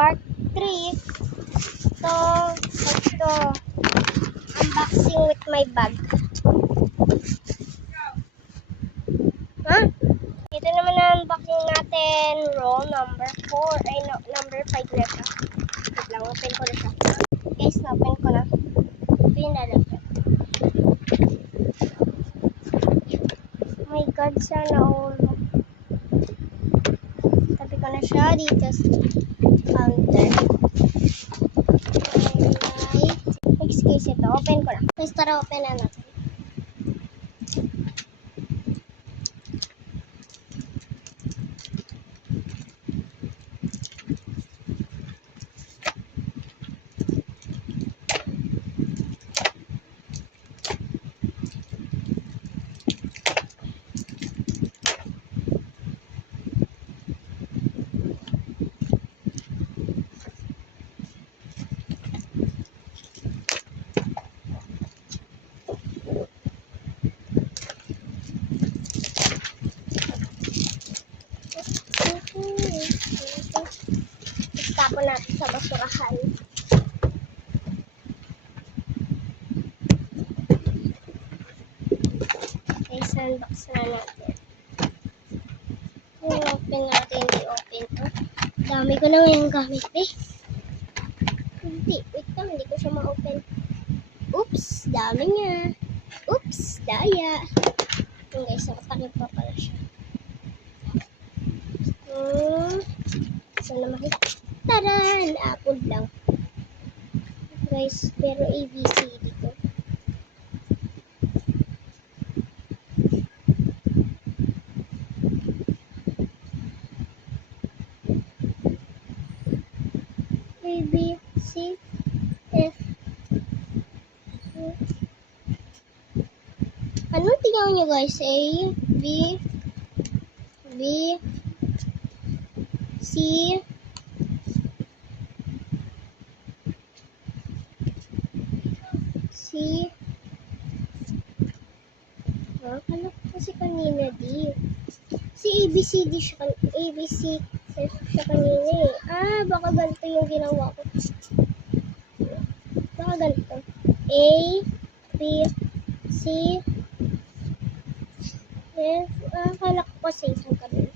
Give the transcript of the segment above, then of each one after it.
part 3. So, let's go. Unboxing with my bag. Ito naman ang unboxing natin. Roll number 4. Ay, no, number 5 na ito. Wait lang, open ko na siya. Guys, na-open ko na. Ito yung lalagyan. Oh my God, sana all. Tabi ko na siya dito sa counter. Alright. Next case ito. Open ko na. Guys, tara open na natin. Tapon natin sa basurahan. Okay, sandbox na natin. Yung open natin, i-open to. Dami ko na ngayong gamit, Hindi, wait lang, hindi ko siya ma-open. Oops, dami niya. Oops, daya. Yung guys, nakatakip pa pala siya. Sana makita. Taran! Apple lang. Guys, pero ABC dito. A, B, C, F. Ano tingnan nyo guys? A, B, C, akala ko kasi kanina D. Si ABCD siya, ABC siya kanina baka ganito yung ginawa ko. Baka ganito. A, B, C, F. Akala ko kasi isang kanina.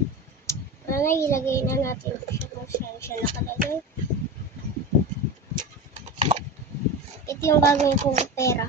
Ilagay na natin siya kung saan siya nakalagay. Ito yung gagawin kong pera.